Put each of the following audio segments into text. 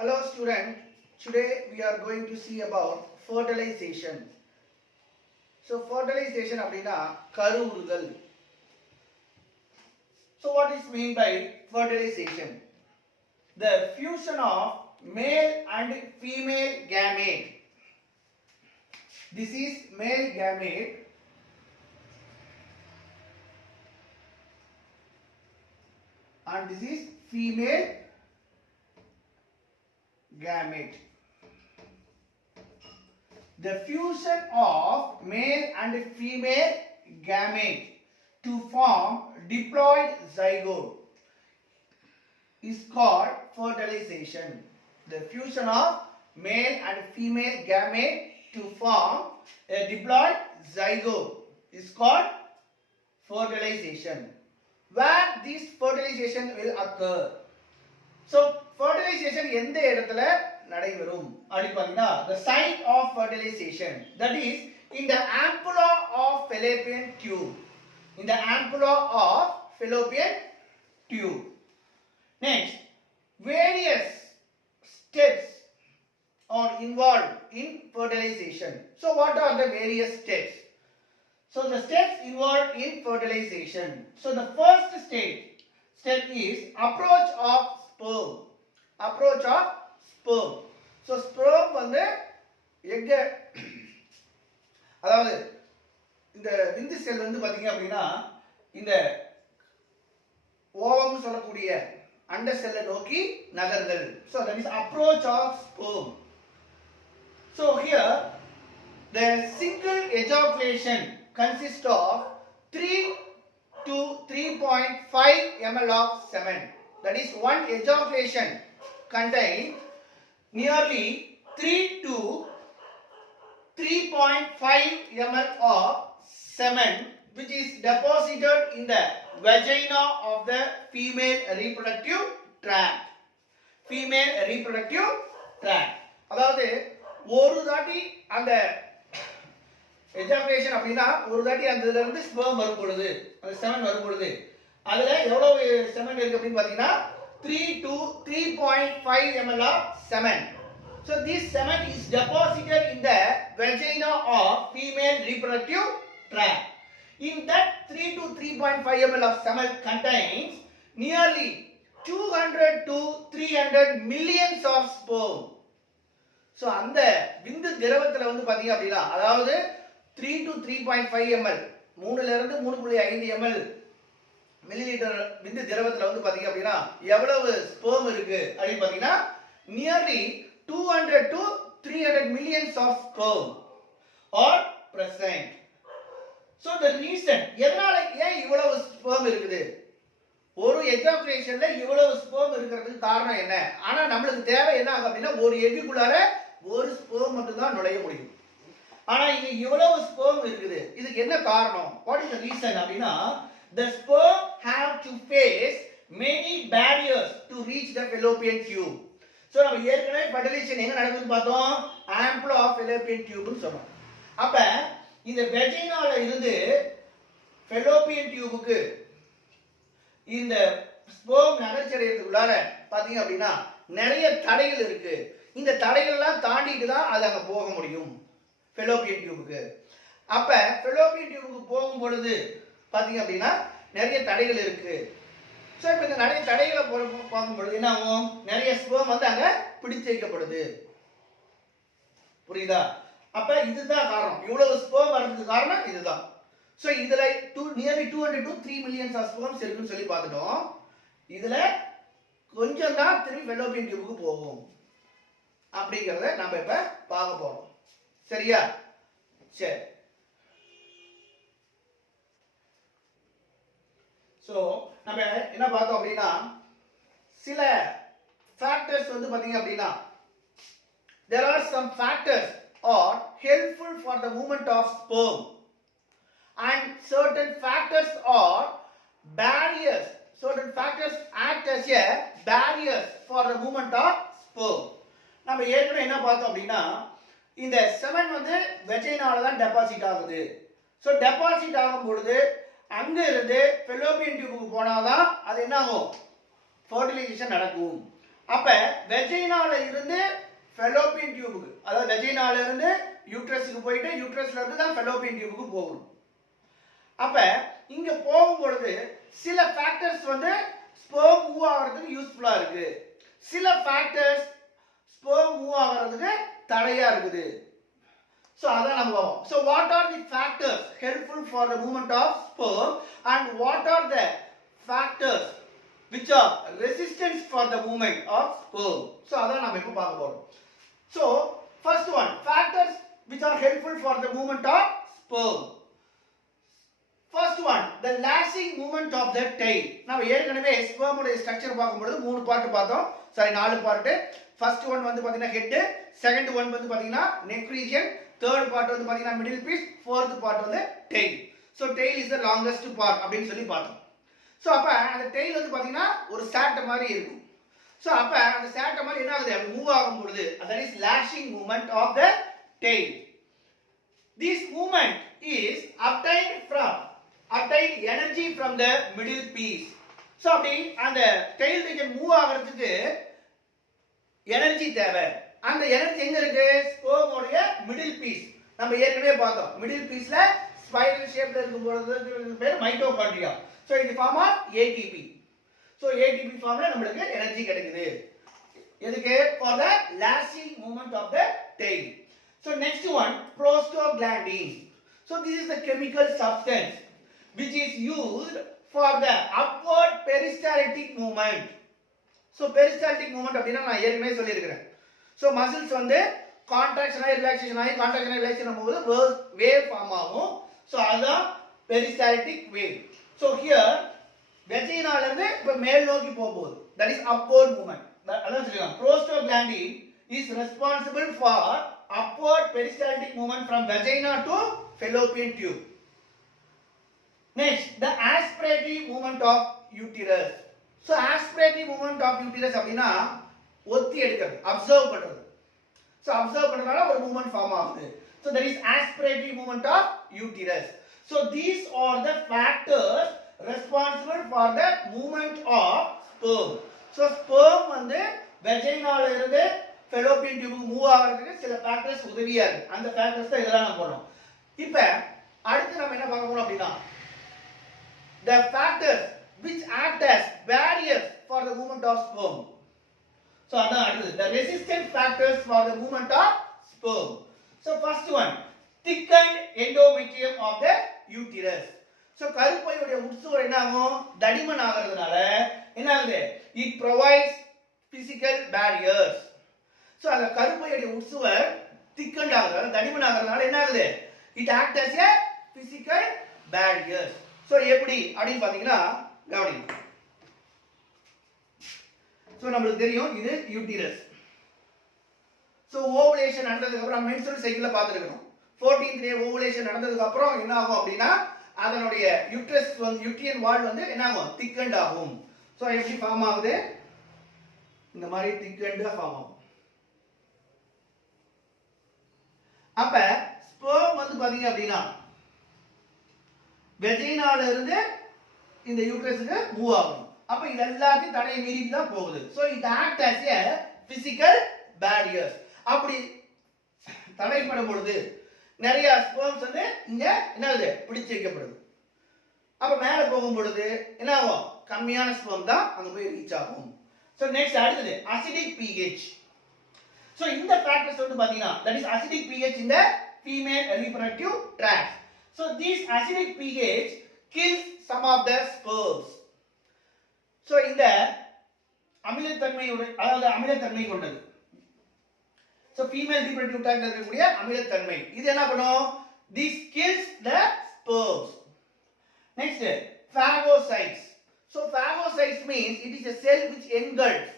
Hello student, today we are going to see about fertilization. So fertilization அப்படினா கருவுறுதல். So what is mean by fertilization? The fusion of male and female gamete. This is male gamete and this is female gamete. The fusion of male and female gamete to form diploid zygote is called fertilization. The fusion of male and female gamete to form a diploid zygote is called fertilization. Where this fertilization will occur? So fertilization எந்த இடத்துல நடைபெறும் அப்படி பாத்தீங்கன்னா the site of fertilization, that is in the ampulla of fallopian tube. In the ampulla of fallopian tube. Next, various steps are involved in fertilization. So what are the various steps? So the steps involved in fertilization. So the first step is approach of sperm. Approach of sperm. So sperm வந்து எங்க, அதாவது இந்த விந்து செல் வந்து பாத்தீங்க அப்படின்னா இந்த ovum சொல்லக்கூடிய அண்ட செல்லை நோக்கி நகர்தல். So that is approach of sperm. So here the single ejaculation consists of 3 to 3.5 ml of semen. That is one ejaculation contains nearly 3 to 3.5 ml of semen, which is deposited in the vagina of the female reproductive tract. Female reproductive tract. அதாவது ஒரு தாட்டி அந்த ejaculation அப்படின்னா ஒரு தாட்டி அதுல இருந்து sperm வரும் பொழுது, அந்த செமன் வரும் பொழுது அதுல எவ்வளவு செமன் இருக்கு அப்படின்னு பாத்தீங்கன்னா 3 to 3.5 ml of semen. So this semen is deposited in the vagina of female reproductive tract. In that 3 to 3.5 ml of semen contains nearly 200 to 300 millions of sperm. So அந்த விந்து திரவத்துல வந்து பாத்தீங்க அப்படின்னா அதாவது 3 to 3.5 ml 3 ல இருந்து 3.5 ml millilitre விந்து திரவத்துல வந்து பாத்தீங்க அப்படின்னா எவ்வளவு ஸ்பெர்ம் இருக்கு அப்படி பாத்தீங்கன்னா nearly 200 to 300 millions of sperm are present. So the reason எதனால ஏன் இவ்வளவு ஸ்பெர்ம் இருக்குது, ஒரு எஜாகுலேஷன்ல இவ்வளவு ஸ்பெர்ம் இருக்கிறதுக்கு காரணம் என்ன? ஆனா நமக்கு தேவை என்ன ஆகும் அப்படின்னா ஒரு எக்குக்குள்ளார ஒரு ஸ்பெர்ம் மட்டும் தான் நுழைய முடியும். ஆனா இங்க இவ்வளவு ஸ்பெர்ம் இருக்குது, இதுக்கு என்ன காரணம்? வாட் இஸ் தி ரீசன் அப்படின்னா the sperm have to face many barriers to reach the fallopian tube. So நம்ம ஏற்கனவே fertilization எங்க நடக்குதுன்னு பார்த்தோம், ampulla of fallopian tube னு சொன்னோம். அப்ப இந்த வெஜினால இருந்து fallopian tubeக்கு இந்த ஸ்பெர்ம் நகர்ச்சடைறதுக்குள்ளார பாத்தீங்க அப்படின்னா நிறைய தடைகள் இருக்கு. இந்த தடைகள் எல்லாம் தாண்டிட்டு தான் அது அங்க போக முடியும் fallopian tubeக்கு. அப்ப fallopian tubeக்கு போகும் பொழுது பாத்தீங்க அப்படின்னா நிறைய தடைகள் இருக்கு. சோ இப்ப இந்த நிறைய தடைகளை பார்க்கும் பொழுது என்ன ஆகும், நிறைய ஸ்பெர்ம் வந்து அங்க பிடிச்சு வைக்கப்படுது. புரியுதா? அப்ப இதுதான் காரணம், இவ்வளவு ஸ்பெர்ம் வரதுக்கு காரணம் இதுதான். சோ இதுல nearly 200 to 3 millions of sperms இருக்குன்னு சொல்லி பார்த்துட்டோம். இதுல கொஞ்சம் தான் திரும்பி fallopian tubeக்கு போகும் அப்படிங்கறத நாம இப்ப பார்க்க போறோம். சரியா? சரி. சோ நம்ம என்ன பார்த்தோம் அப்படின்னா சில ஃபேக்டர்ஸ் வந்து பாத்தீங்க அப்படின்னா there are some factors are helpful for the movement of sperm and certain factors are barriers. Certain factors act as a barriers for the movement of sperm. நம்ம ஏற்கனவே என்ன பார்த்தோம் அப்படின்னா இந்த செமன் வந்து வெஜைனால தான் டெபாசிட் ஆகுது. சோ டெபாசிட் ஆகும் பொழுது அங்க இருந்து fallopian tube போனாதான் அது என்ன ஆகும், fertilization நடக்கும். அப்ப வெஜைனால இருந்து ஃபெலோப்பியன் டியூபுக்கு, அதாவது வெஜைனால இருந்து யூட்ரஸ்க்கு போயிட்டு யூட்ரஸ்ல இருந்து தான் ஃபெலோப்பியன் டியூபுக்கு போகணும். அப்ப இங்க போகும் பொழுது சில ஃபேக்டர்ஸ் வந்து ஸ்பெர்ம் மூவ் ஆகிறதுக்கு யூஸ்ஃபுல்லா இருக்கு, சில ஃபேக்டர்ஸ் ஸ்பெர்ம் மூவ் ஆகிறதுக்கு தடையா இருக்குது. So அதான் நம்ம பார்ப்போம். So what are the factors helpful for the movement of sperm and what are the factors which are resistance for the movement of sperm? So அதான் நம்ம இப்ப பார்க்க போறோம். So first one, factors which are helpful for the movement of sperm. First one, the lashing movement of the tail. நம்ம ஏற்கனவே sperm உடைய structure பார்க்கும்போது மூணு பார்ட் பார்த்தோம், சாரி நாலு பார்ட். ஃபர்ஸ்ட் ஒன் வந்து பாத்தீங்கன்னா ஹெட், செகண்ட் ஒன் வந்து பாத்தீங்கன்னா நெக் ரீஜன், தேர்ட் பார்ட் வந்து பாத்தீங்கன்னா மிடில் பீஸ், ஃபோர்த் பார்ட் வந்து tail. So tail is the longest part அப்படினு சொல்லி பார்த்தோம். சோ அப்ப அந்த டெயில் வந்து பாத்தீங்கன்னா ஒரு சாட்டை மாதிரி இருக்கும். சோ அப்ப அந்த சாட்டை மாதிரி என்ன ஆகுது, அப்படி மூவ் ஆகும் பொழுது that is lashing movement of the tail. This movement is obtained energy from the middle piece. So அப்படி அந்த டெயில் ரீஜன் மூவ் ஆகிறதுக்கு எனர்ஜி தேவை. அந்த எனர்ஜி எங்க இருக்கு, ஸ்பெர்ம் உடைய மிடில் பீஸ். நம்ம ஏற்கனவே பார்த்தோம், மிடில் பீஸ்ல ஸ்பைரல் ஷேப்ல இருக்கும் பொழுது பேர் mitochondria. So in the form of ATP. So ATP ஃபார்ம்ல நமக்கு எனர்ஜி கிடைக்குது. எதுக்கு, for the lashing movement of the tail. So next one, prostaglandin. So this is the chemical substance which is used for the upward peristaltic movement. So peristaltic movement அப்படினா நான் ஏற்கனவே சொல்லி இருக்கேன். So muscles வந்து contraction ஆகி relaxation ஆகி contraction ஆகி relaxation ஆகும்போது wave form ஆகும். So அதுதான் peristaltic wave. So here vaginaல இருந்து இப்ப மேல் நோக்கி போகுது, that is upward movement. அதான் சொல்றேன், prostaglandin is responsible for upward peristaltic movement from vagina to fallopian tube. Next, the aspirative movement of uterus. So aspirative movement of uterus அப்படினா ஒத்தி எடுக்கிறது, அப்சர்வ் பண்றது. So அப்சர்வ் பண்றதால ஒரு மூவ்மெண்ட் ஃபார்ம் ஆகுது. So there is aspirative movement of uterus. So these are the factors responsible for the movement of sperm. So sperm வந்து வெஜைனால இருந்து fallopian tube move ஆகிறதுக்கு சில ஃபேக்டர்ஸ் உதவியா இருக்கு. அந்த ஃபேக்டர்ஸ் தான் இதெல்லாம் நம்ம போறோம். இப்போ அடுத்து நம்ம என்ன பார்க்க போறோம் அப்படினா the factors which act as barriers for the movement of sperm. So அதான் அடுத்து the resistant factors for the movement of sperm. So first one, thickened endometrium of the uterus. So கருப்பையுடைய உட்சுவர் என்ன ஆகும், தடிமன் ஆகிறதுனால என்ன ஆகுது, it provides physical barriers. So அந்த கருப்பையுடைய உட்சுவர் thickened ஆகிறதுனால தடிமன் ஆகிறதுனால என்ன ஆகுது, it acts as a physical barriers. So எப்படி அப்படினு பாத்தீங்கன்னா கவனிங்க. சோ நமக்கு தெரியும் இது யூட்டிரஸ். சோ ஓவுலேஷன் நடந்ததுக்கு அப்புறம் மென்ஸ்ட்ரல் சைக்கிள்ல பாத்துறோம். 14th டே ஓவுலேஷன் நடந்ததுக்கு அப்புறம் என்ன ஆகும் அப்படினா அதனுடைய யூட்ரஸ் வந்து யூட்ரியன் வால் வந்து என்ன ஆகும், திக்கண்ட் ஆகும். சோ எப்படி ஃபார்ம் ஆகுது, இந்த மாதிரி திக்கண்ட் ஃபார்ம் ஆகும். அப்ப ஸ்பெர்ம் வந்து பாத்தீங்க அப்படினா வெஜைனால இருந்து இந்த யூட்ரஸ்க்கு மூவ் ஆகும். அப்ப இது எல்லாத்தையும் தடையை மீறி தான் போகுது. So it act as a physical barriers. அப்படி தடைப்படும் பொழுது நிறைய ஸ்பெர்ம்ஸ் வந்து இங்க என்ன ஆகுது, பிடிச்சு வைக்கப்படுது. அப்ப மேல போகும் பொழுது என்ன ஆகும், கம்மியான ஸ்பெர்ம் தான் அங்க போய் ரீச் ஆகும். சோ நெக்ஸ்ட் அடுத்து acidic pH. சோ இந்த ஃபேக்டர்ஸ் வந்து பாத்தீங்கன்னா that is acidic pH in the female reproductive tract. So this acidic pH kills some of the sperms. So இந்த அமிலத்தன்மை அதாவது அமிலத்தன்மை கொண்டது. So female reproductive tract இருக்கக்கூடிய அமிலத்தன்மை இது என்ன பண்ணும், this kills the sperms. Next, phagocytes. So phagocytes means it is a cell which engulfs.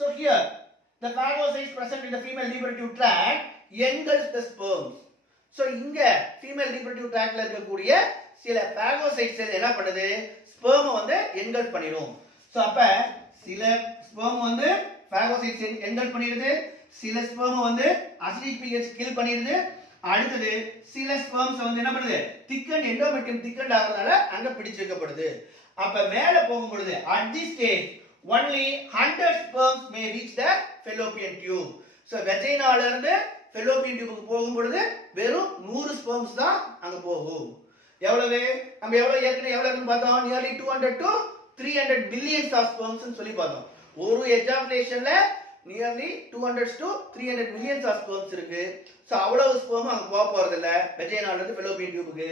So here the phagocytes present in the female reproductive tract engulfs the sperms. So இங்க female reproductive tractல இருக்கக்கூடிய சில phagocyte cell என்ன பண்ணுது, sperm வந்து engulf பண்ணிரும். So அப்ப சில sperm வந்து phagocyte cell engulf பண்ணிருது, சில sperm வந்து acidic pH kill பண்ணிருது. அடுத்து சில sperms வந்து என்ன பண்ணுது, thickened endometrium thickened ஆகிறதால அங்க பிடிச்சு வைக்கப்படுது. அப்ப மேல போகும் பொழுது at this stage only 100 sperms may reach the fallopian tube. So vagina இருந்து fallopian tube க்கு போகும் பொழுது வெறும் 100 sperms தான் அங்க போகும். எவ்வளவு நம்ம எவ்வளவு ஏற்கனவே எவ்வளவு இருக்குன்னு பார்த்தோம், nearly 200 to 300 billions of sperms ன்னு சொல்லி பார்த்தோம். ஒரு எஜாகுலேஷன்ல nearly 200 to 300 millions of sperms இருக்கு. சோ அவ்வளவு sperm அங்க போக போறது இல்ல. vagina இருந்து fallopian tube க்கு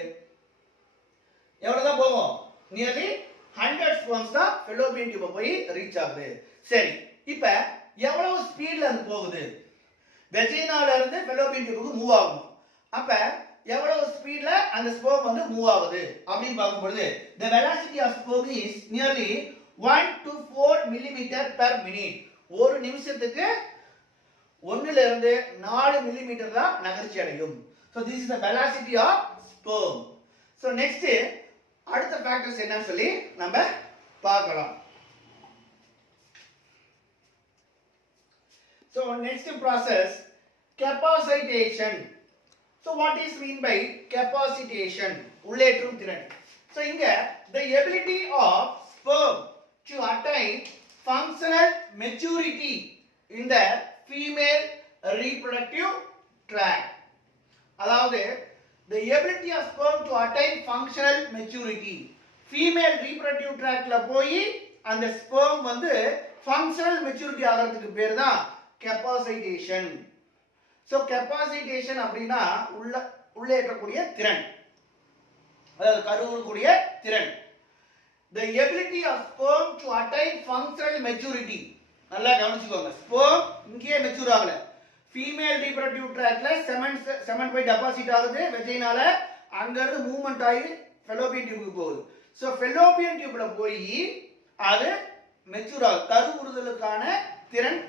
எவ்வளவு தான் போகும், nearly 100 sperms தான் fallopian tube போய் ரீச் ஆகுது. சரி, இப்போ எவ்வளவு ஸ்பீட்ல அது போகுது, வெஜைனால இருந்து fallopian tube க்கு மூவ் ஆகும். அப்ப எவ்வளவு ஸ்பீட்ல அந்த ஸ்பெர்ம் வந்து மூவ் ஆகுது அப்படினு பாக்கும்போது the velocity of sperm is nearly 1 to 4 millimeter per minute. ஒரு நிமிஷத்துக்கு 1 ல இருந்து 4 மில்லிமீட்டர் தான் நகர்ச்சி அடையும். so this is the velocity of sperm. so next அடுத்த ஃபேக்டர்ஸ் என்னன்னு சொல்லி நம்ம பார்க்கலாம். so next process, capacitation. so what is mean by capacitation? உள்ளேற்றும் திறன். so இங்க the ability of sperm to attain functional maturity in the female reproductive tract. அதாவது the ability of sperm to attain functional maturity, female reproductive tract ல போய் அந்த sperm வந்து functional maturity ஆகிறதுக்கு பேர் தான் capacitation. so capacitation அப்படினா உள்ளேற்றக்கூடிய திறன், அதாவது கருவுறக்கூடிய திறன். the ability of sperm to attain functional maturity. நல்லா கவனிச்சுக்கோங்க, sperm இங்கேயே மெச்சூர் ஆகல, ஃபீமேல் ரீப்ரடக்டிவ் ட்ராக்ல செமன் போய் டெபாசிட் ஆகுது வெஜைனால, அங்க இருந்து மூவ்மெண்ட் ஆகி ஃபெலோபியன் டியூப்க்கு போகுது. சோ ஃபெலோபியன் டியூப்ல போய் அது மெச்சூர் ஆகுது, கருவுறுதலுக்கான திறன்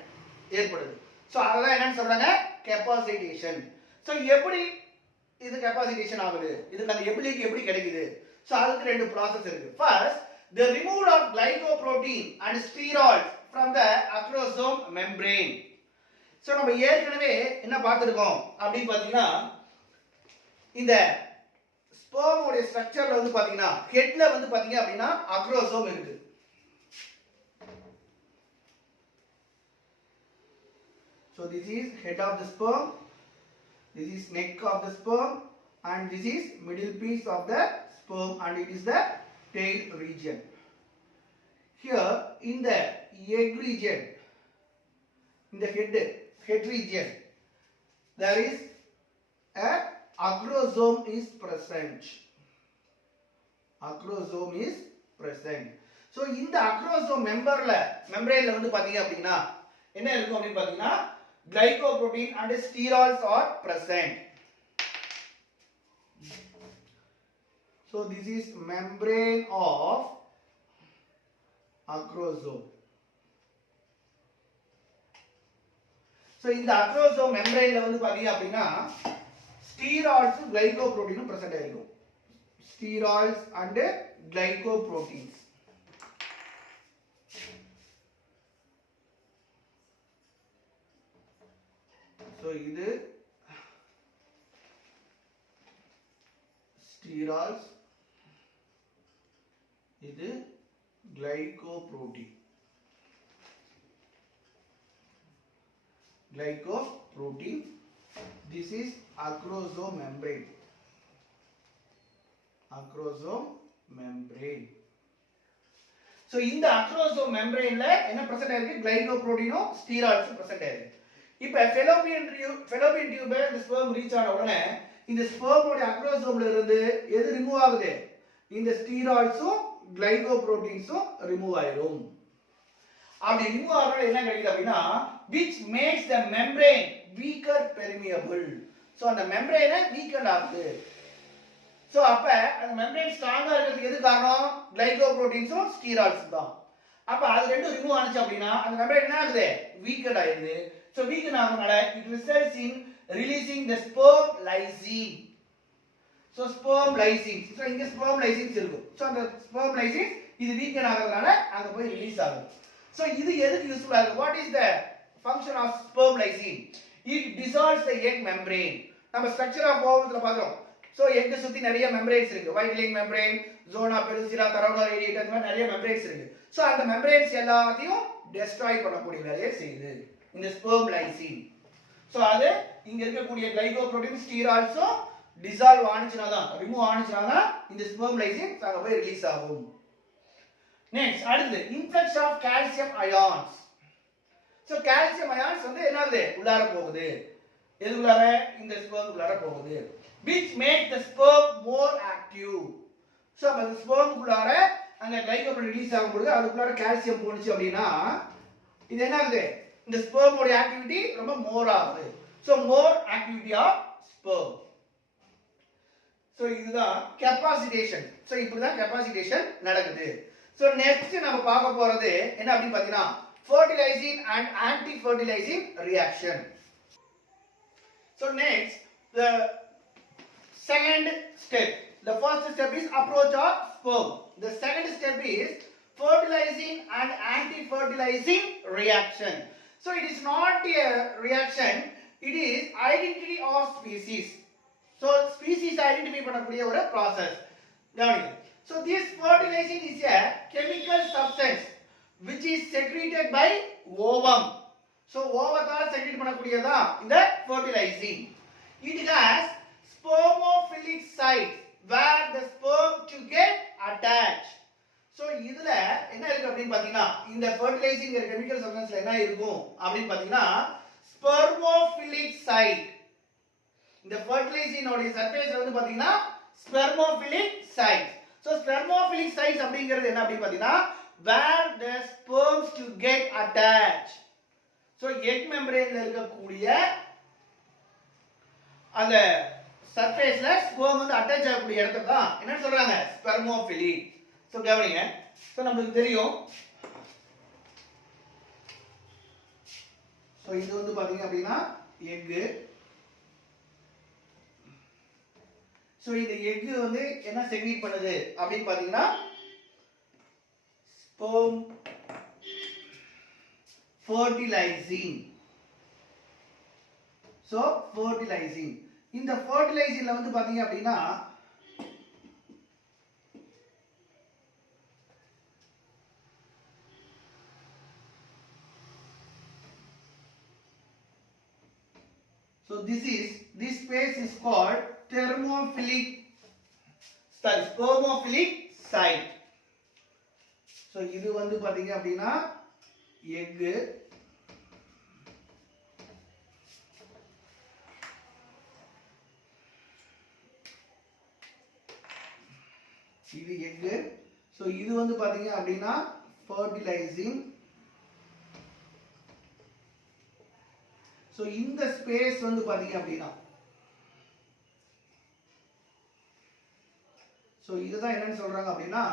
ஏற்படுது. சோ அதெல்லாம் என்னன்னு சொல்றாங்க, கெபாசிட்டேஷன். சோ எப்படி இது கெபாசிட்டேஷன் ஆகுது, இதுக்கு அந்த எபிலிட்டி எப்படி கிடைக்குது? சோ அதுக்கு ரெண்டு process இருக்கு. First, the removal of glycoprotein and steroids from the acrosome membrane. So நம்ம ஏற்கனவே என்ன பார்த்திருக்கோம் அப்படின்னு பாத்தீங்கன்னா, இந்த ஸ்பெர்ம் உடைய ஸ்ட்ரக்சர்ல வந்து பாத்தீங்கன்னா ஹெட்ல வந்து பாத்தீங்க அப்படின்னா அக்ரோசோம் இருக்கு. so this is head of the sperm, this is neck of the sperm, and this is middle piece of the sperm, and it is the tail region. here in the egg region, in the head region, there is a acrosome is present. acrosome is present. so இந்த acrosome membrane ல வந்து பாத்தீங்க அப்படினா என்ன இருக்கும் அப்படி பாத்தீங்கன்னா glycoprotein and steroids are present. so this is membrane of acrosome. so இந்த acrosome membrane ல வந்து பாத்தீங்க அப்படினா steroids glycoprotein present ஆயிருக்கும். steroids and glycoproteins. so இது steroids, இது glycoprotein. this is acrosome membrane. so இந்த acrosome membrane ல என்ன present ஆயிருக்கு, glycoprotein steroids present ஆயிருக்கு. இப்போ fallopian tube இந்த sperm ரீச் ஆன உடனே இந்த sperm உடைய acrosome ல இருந்து எது ரிமூவ் ஆகுது, இந்த steroids glycoproteins ரிமூவ் ஆயிரும். அப்படி ரிமூவ் ஆகறதுனால என்ன கிடைக்குது அப்படினா which makes the membrane weaker permeable. so அந்த membrane weakened ஆகுது. so அப்ப அந்த membrane ஸ்ட்ராங்கா இருக்கிறதுக்கு எது காரணம், glycoproteins steroids தான். அப்ப அது ரெண்டும் ரிமூவ் ஆனிச்சு அப்படினா அந்த membrane என்ன ஆகுது, weakened ஆயிருது. so weaken ஆகறதுனால it results in releasing the sperm lysine. so sperm lysine, so இங்க sperm lysine இருக்கு. so அந்த sperm lysine இது weaken ஆகறதுனால அங்க போய் ரிலீஸ் ஆகுது. so இது எதுக்கு யூஸ்ஃபுல்லா இருக்கு, what is the function of sperm lysine? it dissolves the egg membrane. நம்ம structure of ovum ல பாக்குறோம், சோ எக் சுத்தி நிறைய மெம்பரேன்ஸ் இருக்கு. ஒயிட் லைன் மெம்பரேன், ஜோனா பெலுசிரா, கரோனா ரேடியேட்டர், அந்த மாதிரி நிறைய மெம்பரேன்ஸ் இருக்கு. சோ அந்த மெம்பரேன்ஸ் எல்லாத்தையும் டெஸ்ட்ராய் பண்ணக்கூடிய வேலையை செய்யுது இந்த ஸ்பெர்ம் லைசின். சோ அது இங்க இருக்கக்கூடிய கிளைகோபுரோட்டீன் ஸ்டீர் ஆல்சோ டிசால்வ் ஆனிச்சுனா தான், ரிமூவ் ஆனிச்சுனா தான் இந்த ஸ்பெர்ம் லைசின் அங்க போய் ரிலீஸ் ஆகும். நெக்ஸ்ட் அடுத்து influx of calcium ions. So calcium ions வந்து என்னது உள்ளார போகுது, எதுக்குள்ளார இந்த ஸ்பெர்ம் உள்ளார போகுது, which make the sperm more active. So அந்த ஸ்பெர்ம் உள்ளார அங்க கிளைகோபுரோட்டீன் ரிலீஸ் ஆகும்போது அதுக்குள்ளார கால்சியம் போனுச்சு அப்படினா இது என்ன ஆகுது, இந்த ஸ்பெர்ம் ஓட ஆக்டிவிட்டி ரொம்ப மோர் ஆகுது. So more activity of sperm. So இதுதான் கெபாசிடேஷன். சோ இப்படிதான் கெபாசிடேஷன் நடக்குது. சோ நெக்ஸ்ட் நம்ம பார்க்க போறது என்ன அப்படி பாத்தீங்கன்னா fertilizing and anti-fertilizing reaction. So next the second step. The first step is approach of sperm. The second step is fertilizing and anti-fertilizing reaction. So it is not a reaction, it is identity of species. So species identify பண்ணக்கூடிய ஒரு process. கவனிங்க. So this fertilizing is a chemical substance which is secreted by ovum. So ovataala secrete பண்ணக்கூடியதா இந்த fertilizing. It has spermophilic site where the sperm to get attached. So இதுல என்ன இருக்கு அப்படினு பாத்தீங்கன்னா இந்த fertilizing chemical substanceல என்ன இருக்கும் அப்படினு பாத்தீங்கன்னா spermophilic site. இந்த fertilizing ஓட சர்ஃபேஸ்ல வந்து பாத்தீங்கன்னா spermophilic sites. So spermophilic sites அப்படிங்கிறது என்ன அப்படி பாத்தீங்கன்னா where the sperms to get attached. So egg membrane ல இருக்கக்கூடிய அந்த சர்ஃபேஸ்ல ஸ்பெர்ம் வந்து அட்டாச் ஆகக்கூடிய இடத்துக்கு தான் என்ன சொல்றாங்க ஸ்பெர்மோஃபிலி. சோ கவனிங்க. சோ நமக்கு தெரியும். சோ இது வந்து பாத்தீங்க அப்படினா எக். சோ இந்த எக் வந்து என்ன செக்ரீட் பண்ணுது அப்படினு பாத்தீங்கன்னா sperm fertilizing. So fertilizing. இந்த fertilizingல வந்து பாத்தீங்க அப்படினா so this space is called spermophilic site. So இது வந்து பாத்தீங்க அப்படினா எக். இது எக். சோ இது வந்து பாத்தீங்க அப்படினா fertilizing. சோ இந்த ஸ்பேஸ் வந்து பாத்தீங்க அப்படினா சோ இதுதான் என்னன்னு சொல்றாங்க அப்படினா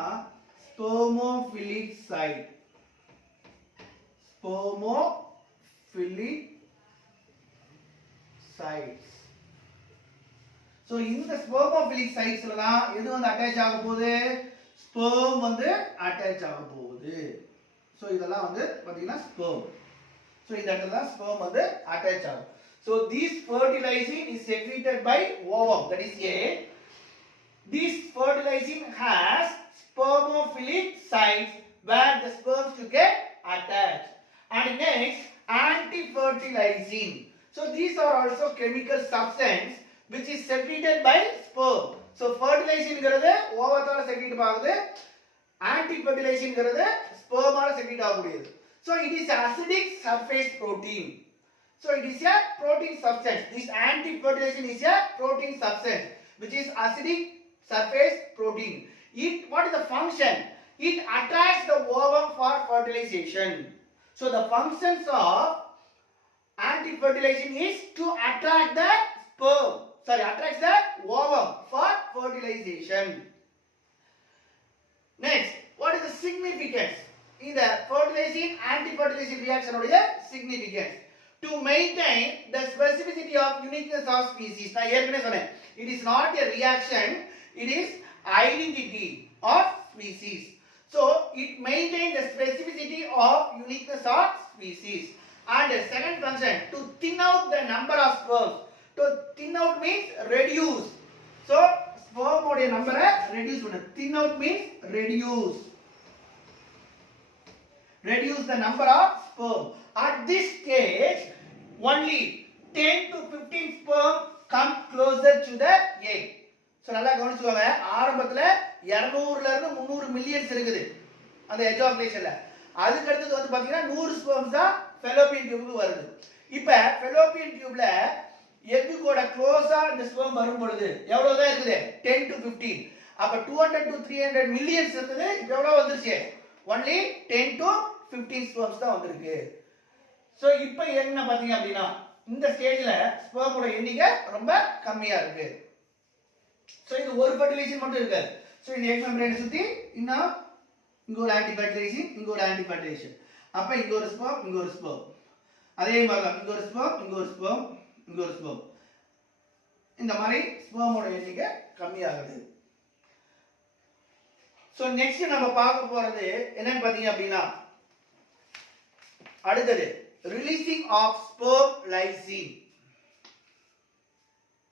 spermophilic site. Spermophilic sites. So இந்த spermophilic sitesல தான் எது வந்து அட்டாச் ஆக போகுது, sperm வந்து அட்டாச் ஆக போகுது. சோ இதெல்லாம் வந்து பாத்தீங்கன்னா sperm. So இந்த இடத்துல தான் sperm வந்து அட்டாச் ஆகும். So this fertilizing is secreted by ovum, that is A. This fertilizing has spermophilic sites where the sperms to get attached. And next anti-fertilizing. So these are also chemical substance which is secreted by sperm. So fertilizing ங்கிறது ஓவத்தால secrete ஆகுது, anti-fertilizing ங்கிறது sperm ஆல secrete ஆகக்கூடியது. So it is acidic surface protein. So it is a protein substance. This anti-fertilizing is a protein substance which is acidic surface protein. What is the function? It attracts the ovum for fertilization. So the functions of anti-fertilizing is to attract the sperm. Attracts the ovum for fertilization. Next, what is the significance in the fertilizing anti-fertilizing reaction? Significance to maintain the specificity of uniqueness of species. Now here it is not a reaction, it is identity of species. So it maintains the specificity of uniqueness of species. And the second function, to thin out the number of sperms. To thin out means reduce. So sperm உடைய நம்பரை reduce பண்ணு. Thin out means reduce. Reduce the number of sperm. At this stage, only 10 to 15 sperm come closer to the egg. So நல்லா கவனிச்சுக்கோங்க. ஆரம்பத்துல 200ல இருந்து 300 millions இருக்குது அந்த எஜாகுலேஷன்ல. அதுக்கு அடுத்து வந்து பாத்தீங்கன்னா 100 ஸ்பெர்ம்ஸ் தான் ஃபெலோப்பியன் டியூபுக்கு வருது. இப்போ ஃபெலோப்பியன் டியூப்ல எக்குவோட க்ளோஸா இந்த ஸ்பெர்ம் வரும் பொழுது எவ்வளவு தான் இருக்குது 10 to 15. அப்ப 200 to 300 மில்லியன்ஸ் இருக்குது. இப்போ எவ்வளவு வந்துருச்சு? only 10 to 15 ஸ்பெர்ம்ஸ் தான் வந்திருக்கு. சோ இப்போ என்ன பாத்தீங்க அப்படினா இந்த ஸ்டேஜ்ல ஸ்பெர்மோட எண்ணிக்கை ரொம்ப கம்மியா இருக்கு. சோ இது ஒரு ஃபெர்டிலைசேஷன் மட்டும் இருக்கு. சோ இந்த எக் மெம்பரேனை சுத்தி இன்னும் இங்க ஒரு ஆன்டி ஃபெர்டிலைசேஷன், இங்க ஒரு ஆன்டி ஃபெர்டிலைசேஷன். அப்ப இங்க ஒரு ஸ்பெர்ம், இங்க ஒரு ஸ்பெர்ம். அதே மாதிரி இங்க ஒரு ஸ்பெர்ம், இங்க ஒரு ஸ்பெர்ம், இங்க ஒரு ஸ்பெர்ம். இந்த மாதிரி ஸ்பெர்மோட எண்ணிக்கை கம்மியாகுது. சோ நெக்ஸ்ட் நம்ம பார்க்க போறது என்னன்னு பாத்தீங்க அப்படினா அடுத்தது ரிலீசிங் ஆஃப் ஸ்பெர்ம் லைசின்.